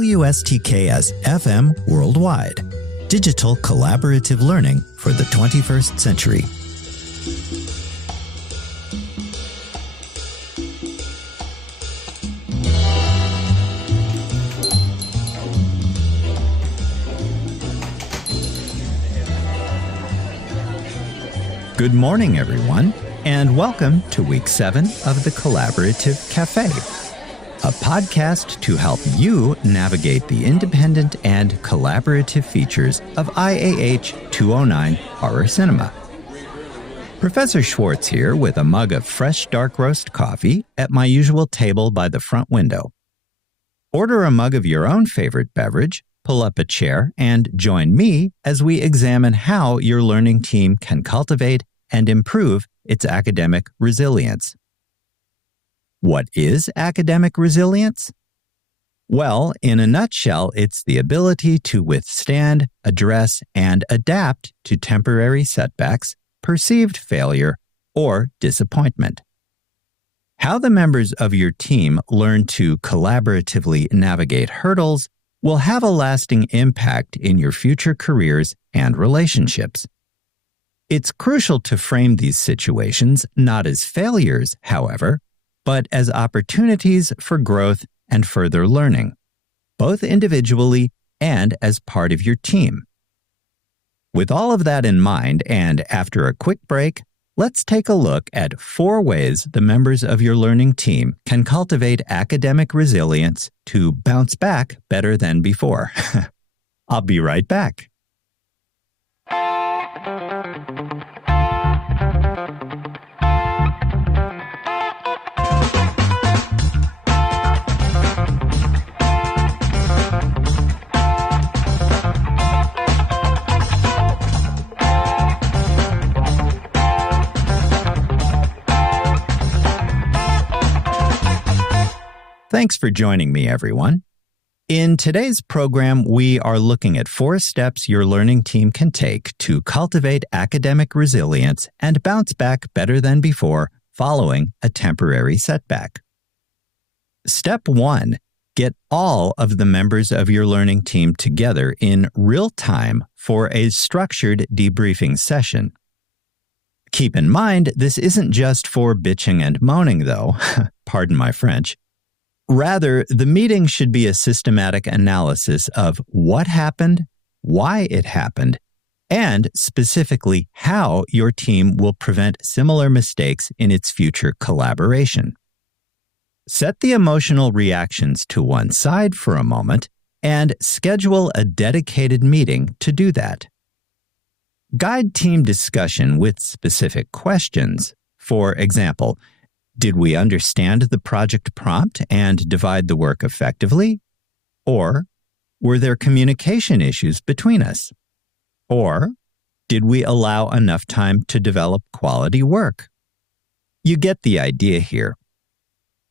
WSTKS-FM Worldwide. Digital collaborative learning for the 21st century. Good morning, everyone, and welcome to Week 7 of the Collaborative Café, a podcast to help you navigate the independent and collaborative features of IAH 209 Horror Cinema. Professor Schwartz here with a mug of fresh dark roast coffee at my usual table by the front window. Order a mug of your own favorite beverage, pull up a chair, and join me as we examine how your learning team can cultivate and improve its academic resilience. What is academic resilience? Well, in a nutshell, it's the ability to withstand, address, and adapt to temporary setbacks, perceived failure, or disappointment. How the members of your team learn to collaboratively navigate hurdles will have a lasting impact in your future careers and relationships. It's crucial to frame these situations not as failures, however, but as opportunities for growth and further learning, both individually and as part of your team. With all of that in mind, and after a quick break, let's take a look at 4 ways the members of your learning team can cultivate academic resilience to bounce back better than before. I'll be right back. Thanks for joining me, everyone. In today's program, we are looking at 4 steps your learning team can take to cultivate academic resilience and bounce back better than before following a temporary setback. Step 1, get all of the members of your learning team together in real time for a structured debriefing session. Keep in mind, this isn't just for bitching and moaning, though. Pardon my French. Rather, the meeting should be a systematic analysis of what happened, why it happened, and specifically how your team will prevent similar mistakes in its future collaboration. Set the emotional reactions to one side for a moment and schedule a dedicated meeting to do that. Guide team discussion with specific questions. For example, did we understand the project prompt and divide the work effectively? Or were there communication issues between us? Or did we allow enough time to develop quality work? You get the idea here.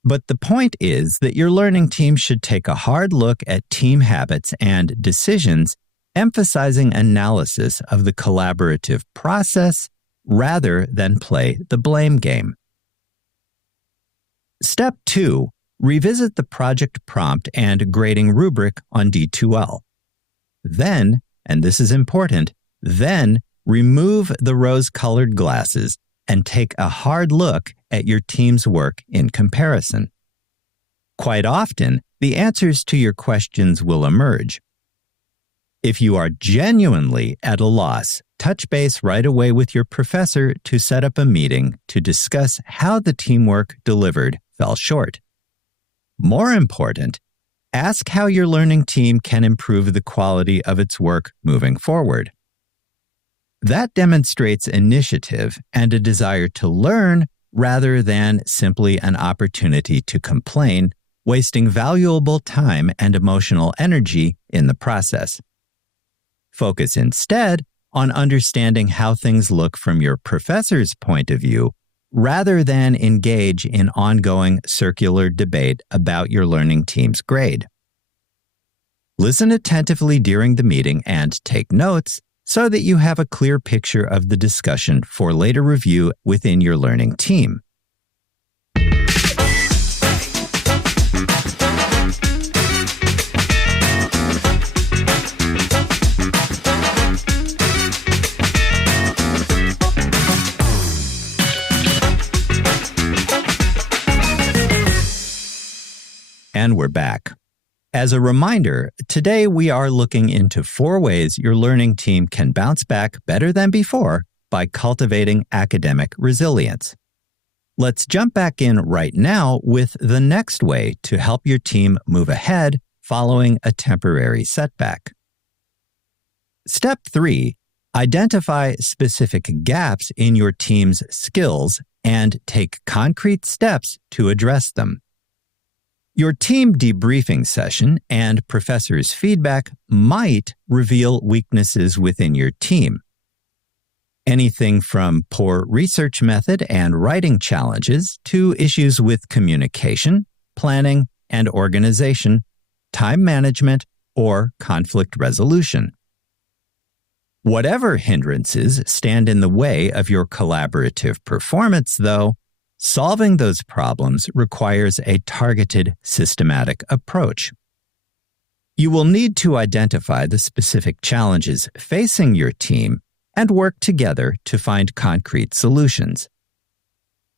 But the point is that your learning team should take a hard look at team habits and decisions, emphasizing analysis of the collaborative process rather than play the blame game. Step 2, revisit the project prompt and grading rubric on D2L. Then, and this is important, then remove the rose-colored glasses and take a hard look at your team's work in comparison. Quite often, the answers to your questions will emerge. If you are genuinely at a loss, touch base right away with your professor to set up a meeting to discuss how the teamwork delivered fell short. More important, ask how your learning team can improve the quality of its work moving forward. That demonstrates initiative and a desire to learn rather than simply an opportunity to complain, wasting valuable time and emotional energy in the process. Focus instead on understanding how things look from your professor's point of view, rather than engage in ongoing circular debate about your learning team's grade. Listen attentively during the meeting and take notes so that you have a clear picture of the discussion for later review within your learning team. And we're back. As a reminder, today we are looking into 4 ways your learning team can bounce back better than before by cultivating academic resilience. Let's jump back in right now with the next way to help your team move ahead following a temporary setback. Step 3, identify specific gaps in your team's skills and take concrete steps to address them. Your team debriefing session and professor's feedback might reveal weaknesses within your team. Anything from poor research method and writing challenges to issues with communication, planning, and organization, time management, or conflict resolution. Whatever hindrances stand in the way of your collaborative performance, though, solving those problems requires a targeted, systematic approach. You will need to identify the specific challenges facing your team and work together to find concrete solutions.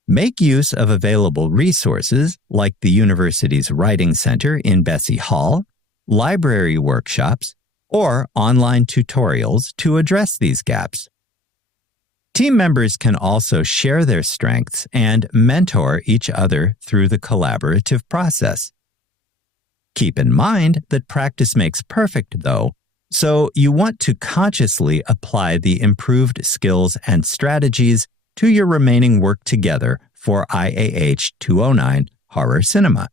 Make use of available resources like the university's Writing Center in Bessie Hall, library workshops, or online tutorials to address these gaps. Team members can also share their strengths and mentor each other through the collaborative process. Keep in mind that practice makes perfect, though, so you want to consciously apply the improved skills and strategies to your remaining work together for IAH 209 Horror Cinema.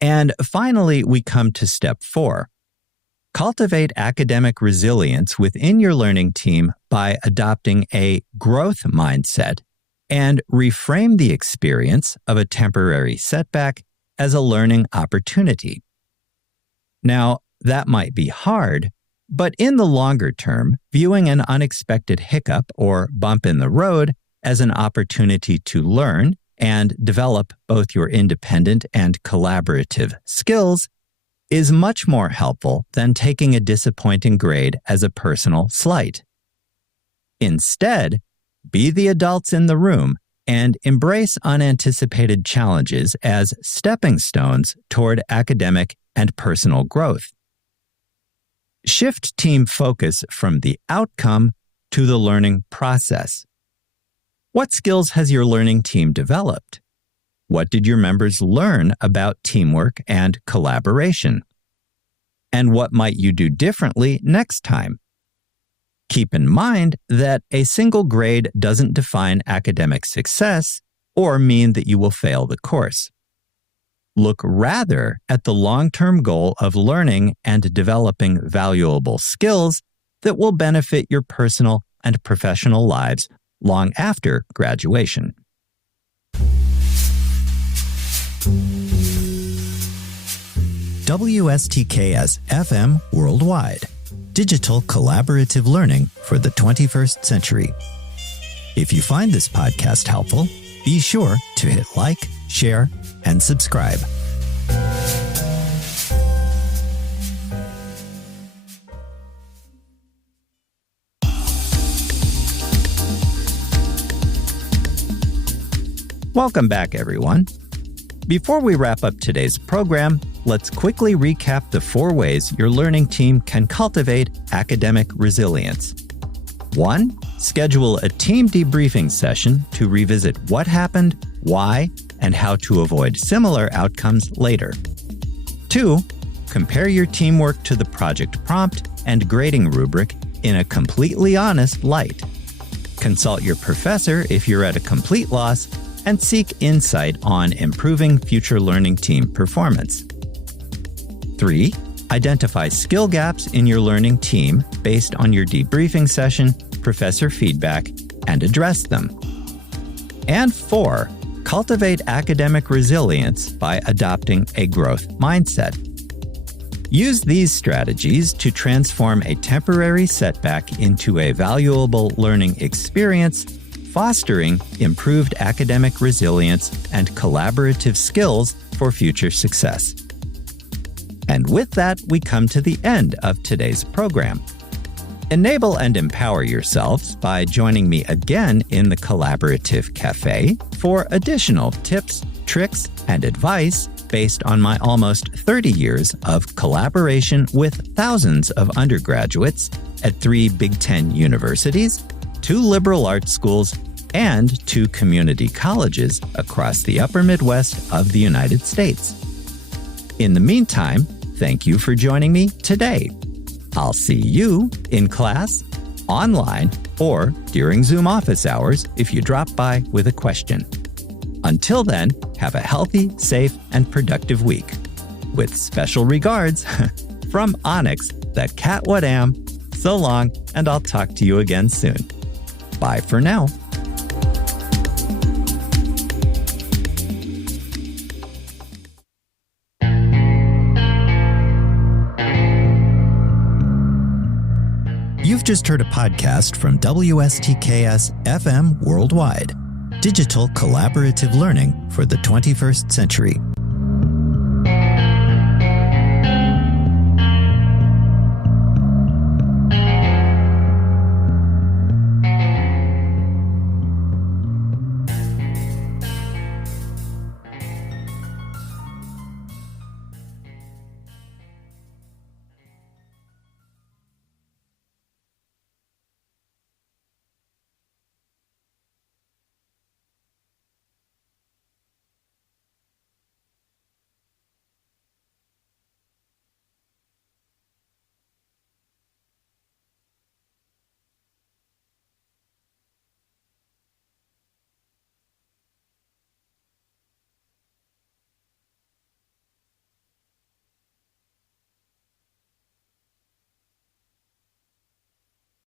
And finally, we come to step 4. Cultivate academic resilience within your learning team by adopting a growth mindset and reframe the experience of a temporary setback as a learning opportunity. Now, that might be hard, but in the longer term, viewing an unexpected hiccup or bump in the road as an opportunity to learn and develop both your independent and collaborative skills is much more helpful than taking a disappointing grade as a personal slight. Instead, be the adults in the room and embrace unanticipated challenges as stepping stones toward academic and personal growth. Shift team focus from the outcome to the learning process. What skills has your learning team developed? What did your members learn about teamwork and collaboration? And what might you do differently next time? Keep in mind that a single grade doesn't define academic success or mean that you will fail the course. Look rather at the long-term goal of learning and developing valuable skills that will benefit your personal and professional lives long after graduation. WSTKS-FM Worldwide. Digital collaborative learning for the 21st century. If you find this podcast helpful, be sure to hit like, share, and subscribe. Welcome back, everyone. Before we wrap up today's program, let's quickly recap the 4 ways your learning team can cultivate academic resilience. 1. Schedule a team debriefing session to revisit what happened, why, and how to avoid similar outcomes later. 2. Compare your teamwork to the project prompt and grading rubric in a completely honest light. Consult your professor if you're at a complete loss, and seek insight on improving future learning team performance. 3. Identify skill gaps in your learning team based on your debriefing session, professor feedback, and address them. And 4. Cultivate academic resilience by adopting a growth mindset. Use these strategies to transform a temporary setback into a valuable learning experience, fostering improved academic resilience and collaborative skills for future success. And with that, we come to the end of today's program. Enable and empower yourselves by joining me again in the Collaborative Café for additional tips, tricks, and advice based on my almost 30 years of collaboration with thousands of undergraduates at 3 Big Ten universities, 2 liberal arts schools, and 2 community colleges across the upper Midwest of the United States. In the meantime, thank you for joining me today. I'll see you in class, online, or during Zoom office hours if you drop by with a question. Until then, have a healthy, safe, and productive week. With special regards from Onyx, the cat what am. So long, and I'll talk to you again soon. Bye for now. You've just heard a podcast from WSTKS-FM Worldwide, digital collaborative learning for the 21st century.